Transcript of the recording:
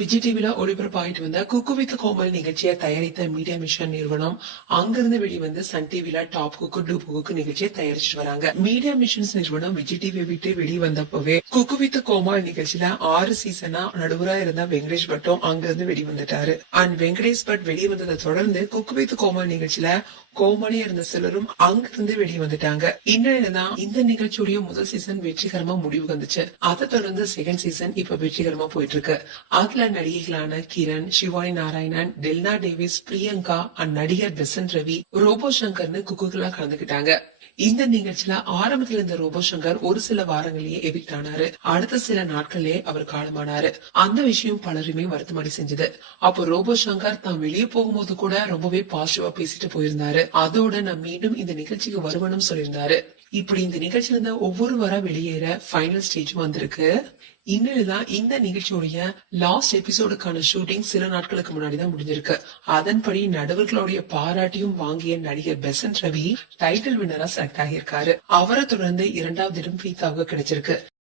விஜய் டிவில ஒளிபரப்பாயிட்டு வந்த cook with Komal நிகழ்ச்சியை தயாரித்த மீடியா மிஷன் நிறுவனம் அங்கிருந்து வெளிவந்து சன் டிவில டாப் குக்கு டூப் குக்கு நிகழ்ச்சியை தயாரிச்சுட்டு வராங்க. மீடியா மிஷன்ஸ் நிறுவனம் விஜய் டிவியை விட்டு வெளிவந்தப்பவே குக்கு வித் கோமல் நிகழ்ச்சியில 6 சீசனா நடுவரா இருந்த வெங்கடேஷ் பட்டும் அங்கிருந்து வெளிவந்துட்டாரு. அண்ட் வெங்கடேஷ் பட் வெளிவந்ததை தொடர்ந்து குக்கு வித் கோமல் நிகழ்ச்சியில கோமாளியா இருந்த சிலரும் அங்கிருந்து வெளியே வந்துட்டாங்க. இந்நிலையில்தான் இந்த நிகழ்ச்சியுடைய முதல் சீசன் வெற்றிகரமா முடிவு வந்துச்சு. அதை தொடர்ந்து செகண்ட் சீசன் இப்ப வெற்றிகரமா போயிட்டு இருக்கு. அதுல நடிகைகளான கிரண், சிவானி நாராயணன், டெல்னா டேவிஸ், பிரியங்கா அண்ட் நடிகர் பெசன்ட் ரவி, ரோபோ சங்கர்னு குக்குகளா கலந்துகிட்டாங்க. இந்த நிகழ்ச்சியில ஆரம்பத்துல இருந்த ரோபோ சங்கர் ஒரு சில வாரங்களிலேயே எவிக்ட் ஆனாரு. அடுத்த சில நாட்களே அவர் காலமானாரு. அந்த விஷயம் பலருமே வருத்தமடி செஞ்சது. அப்போ ரோபோ சங்கர் தான் வெளியே போகும்போது கூட ரொம்பவே பாசிட்டிவா பேசிட்டு போயிருந்தாரு. அதோட நான் மீண்டும் இந்த நிகழ்ச்சிக்கு வருவனும் சொல்லியிருந்தாரு. இப்படி இந்த நிகழ்ச்சியில இருந்த ஒவ்வொரு வாரம் வெளியேற ஃபைனல் ஸ்டேஜ் வந்திருக்கு. இந்நிலைதான் இந்த நிகழ்ச்சியுடைய லாஸ்ட் எபிசோடுக்கான ஷூட்டிங் சில நாட்களுக்கு முன்னாடிதான் முடிஞ்சிருக்கு. அதன்படி நடுவர்களுடைய பாராட்டியும் வாங்கிய நடிகர் பெசன்ட் ரவி டைட்டில் வின்னரா செலக்ட் ஆகியிருக்காரு. அவரை தொடர்ந்து 2வது இடம் பிரீதாவுக்கு கிடைச்சிருக்கு.